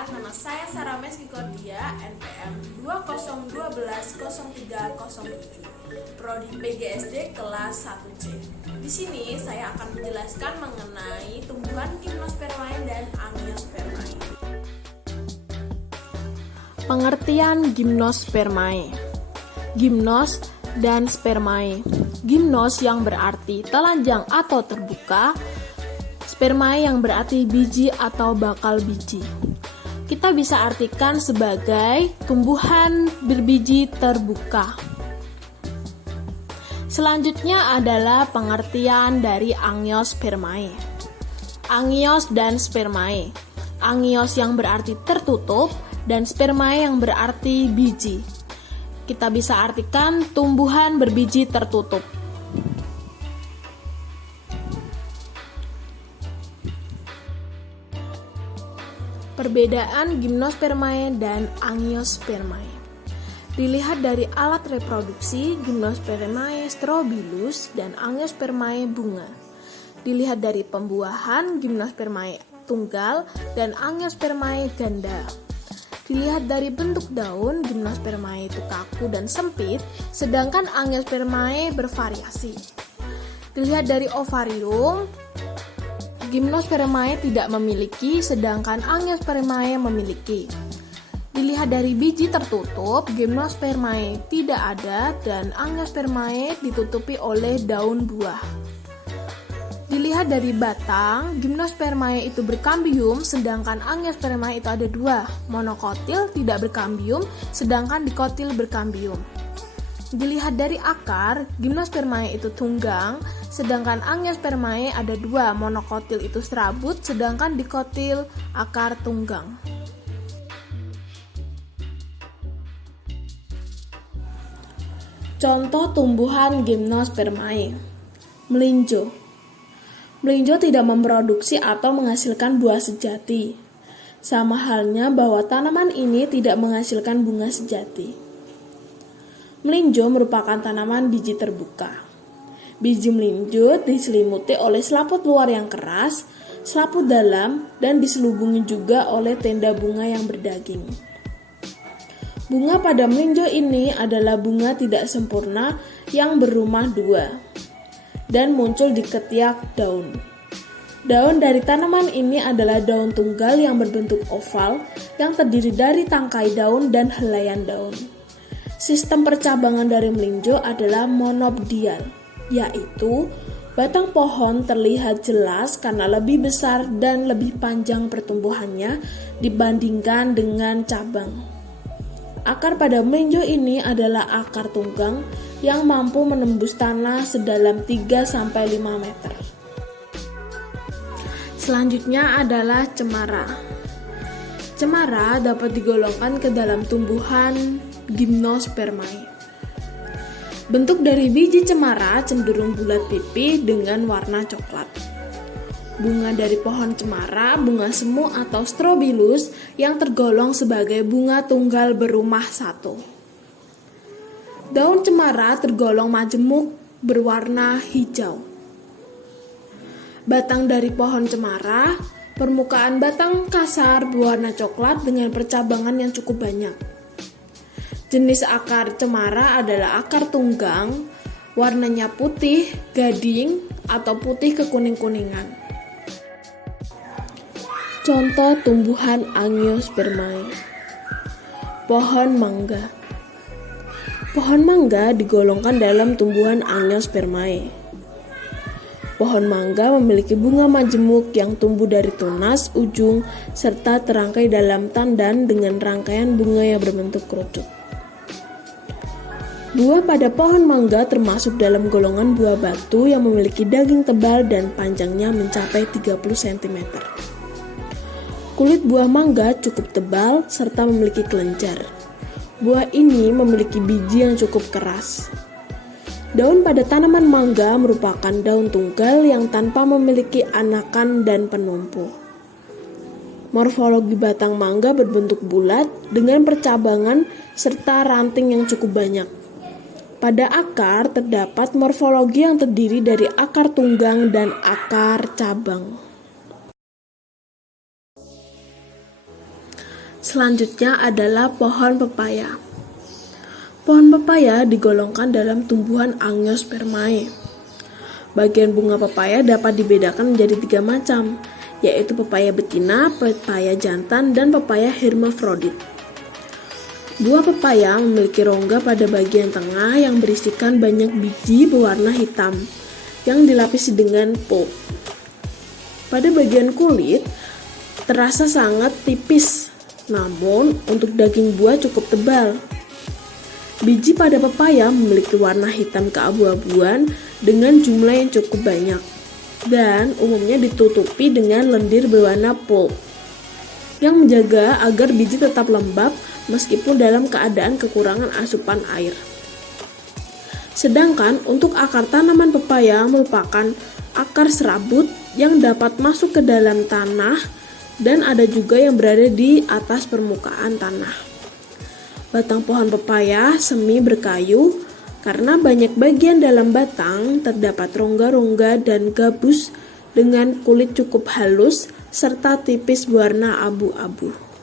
perkenalkan, nama saya Sarah Meski Cordia, NPM 20120307, Prodi PGSD kelas 1C. Di sini saya akan menjelaskan mengenai tumbuhan Gymnospermae dan Angiospermae. Pengertian Gymnospermae. Gymnos dan spermae. Gymnos yang berarti telanjang atau terbuka, spermae yang berarti biji atau bakal biji. Kita bisa artikan sebagai tumbuhan berbiji terbuka. Selanjutnya adalah pengertian dari Angiospermae. Angios dan spermae. Angios yang berarti tertutup dan spermae yang berarti biji. Kita bisa artikan tumbuhan berbiji tertutup. Perbedaan Gymnospermae dan Angiospermae. Dilihat dari alat reproduksi, Gymnospermae strobilus dan Angiospermae bunga. Dilihat dari pembuahan, Gymnospermae tunggal dan Angiospermae ganda. Dilihat dari bentuk daun, Gymnospermae itu kaku dan sempit, sedangkan Angiospermae bervariasi. Dilihat dari ovarium, Gymnospermae tidak memiliki, sedangkan Angiospermae memiliki. Dilihat dari biji tertutup, Gymnospermae tidak ada dan Angiospermae ditutupi oleh daun buah. Dilihat dari batang, Gymnospermae itu berkambium, sedangkan Angiospermae itu ada dua, monokotil tidak berkambium, sedangkan dikotil berkambium. Dilihat dari akar, Gymnospermae itu tunggang, sedangkan Angiospermae ada dua, monokotil itu serabut, sedangkan dikotil akar tunggang. Contoh tumbuhan Gymnospermae. Melinjo. Melinjo tidak memproduksi atau menghasilkan buah sejati. Sama halnya bahwa tanaman ini tidak menghasilkan bunga sejati. Melinjo merupakan tanaman biji terbuka. Biji melinjo diselimuti oleh selaput luar yang keras, selaput dalam, dan diselubungi juga oleh tenda bunga yang berdaging. Bunga pada melinjo ini adalah bunga tidak sempurna yang berumah dua dan muncul di ketiak daun. Daun dari tanaman ini adalah daun tunggal yang berbentuk oval yang terdiri dari tangkai daun dan helaian daun. Sistem percabangan dari melinjo adalah monopdial, yaitu batang pohon terlihat jelas karena lebih besar dan lebih panjang pertumbuhannya dibandingkan dengan cabang. Akar pada melinjo ini adalah akar tunggang yang mampu menembus tanah sedalam 3-5 meter. Selanjutnya adalah cemara. Cemara dapat digolongkan ke dalam tumbuhan Gymnospermae. Bentuk dari biji cemara cenderung bulat pipih dengan warna coklat. Bunga dari pohon cemara, bunga semu atau strobilus yang tergolong sebagai bunga tunggal berumah satu. Daun cemara tergolong majemuk berwarna hijau. Batang dari pohon cemara, permukaan batang kasar berwarna coklat dengan percabangan yang cukup banyak. Jenis akar cemara adalah akar tunggang, warnanya putih, gading, atau putih kekuning-kuningan. Contoh tumbuhan Angiospermae. Pohon mangga. Pohon mangga digolongkan dalam tumbuhan Angiospermae. Pohon mangga memiliki bunga majemuk yang tumbuh dari tunas, ujung, serta terangkai dalam tandan dengan rangkaian bunga yang berbentuk kerucut. Buah pada pohon mangga termasuk dalam golongan buah batu yang memiliki daging tebal dan panjangnya mencapai 30 cm. Kulit buah mangga cukup tebal serta memiliki kelenjar. Buah ini memiliki biji yang cukup keras. Daun pada tanaman mangga merupakan daun tunggal yang tanpa memiliki anakan dan penumpu. Morfologi batang mangga berbentuk bulat dengan percabangan serta ranting yang cukup banyak. Pada akar terdapat morfologi yang terdiri dari akar tunggang dan akar cabang. Selanjutnya adalah pohon pepaya. Pohon pepaya digolongkan dalam tumbuhan Angiospermae. Bagian bunga pepaya dapat dibedakan menjadi 3 macam, yaitu pepaya betina, pepaya jantan, dan pepaya hermafrodit. Buah pepaya memiliki rongga pada bagian tengah yang berisikan banyak biji berwarna hitam yang dilapisi dengan pulp. Pada bagian kulit terasa sangat tipis, namun untuk daging buah cukup tebal. Biji pada pepaya memiliki warna hitam keabu-abuan dengan jumlah yang cukup banyak dan umumnya ditutupi dengan lendir berwarna pulp yang menjaga agar biji tetap lembab meskipun dalam keadaan kekurangan asupan air. Sedangkan untuk akar tanaman pepaya merupakan akar serabut yang dapat masuk ke dalam tanah dan ada juga yang berada di atas permukaan tanah. Batang pohon pepaya semi berkayu karena banyak bagian dalam batang terdapat rongga-rongga dan gabus dengan kulit cukup halus serta tipis berwarna abu-abu.